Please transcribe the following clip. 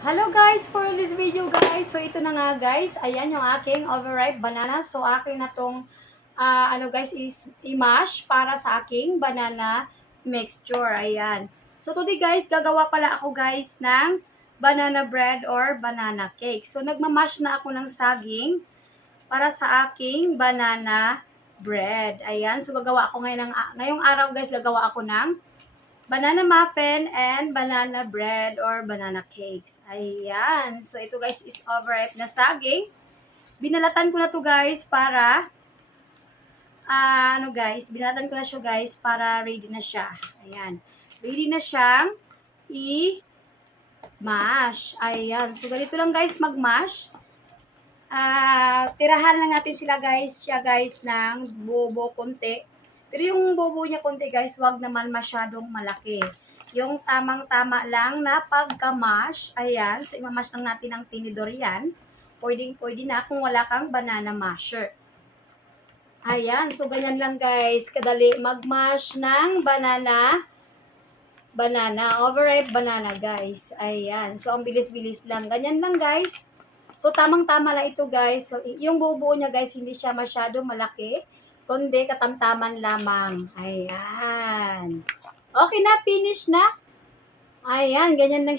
Hello guys, for this video guys. So ito na nga guys, ayan yung aking overripe banana. So akin na tong guys is i-mash para sa aking banana mixture. Ayan. So today guys, gagawa pala ako guys ng banana bread or banana cake. So nagmamash na ako ng saging para sa aking banana bread. Ayan. So gagawa ako ngayong araw guys, gagawa ako ng banana muffin and banana bread or banana cakes. Ayan. So, ito guys is overripe na saging. Binalatan ko na to guys para, binalatan ko na siya guys para ready na siya. Ayan. Ready na siyang i-mash. Ayan. So, ganito lang guys mag-mash. Tirahan lang natin siya guys ng buo-buo konti. Pero yung buo niya konti guys, wag naman masyadong malaki. Yung tamang-tama lang na pagka-mash. Ayan, so imamash lang natin ng tinidor yan. Pwede na kung wala kang banana masher. Ayan, so ganyan lang guys. Kadali mag-mash ng overripe banana guys. Ayan, so ang bilis-bilis lang. Ganyan lang guys. So tamang-tama lang ito guys. So yung buo niya guys, hindi siya masyado malaki, kundi katamtaman lamang. Ayan. Okay na, finish na. Ayan, ganyan lang siya.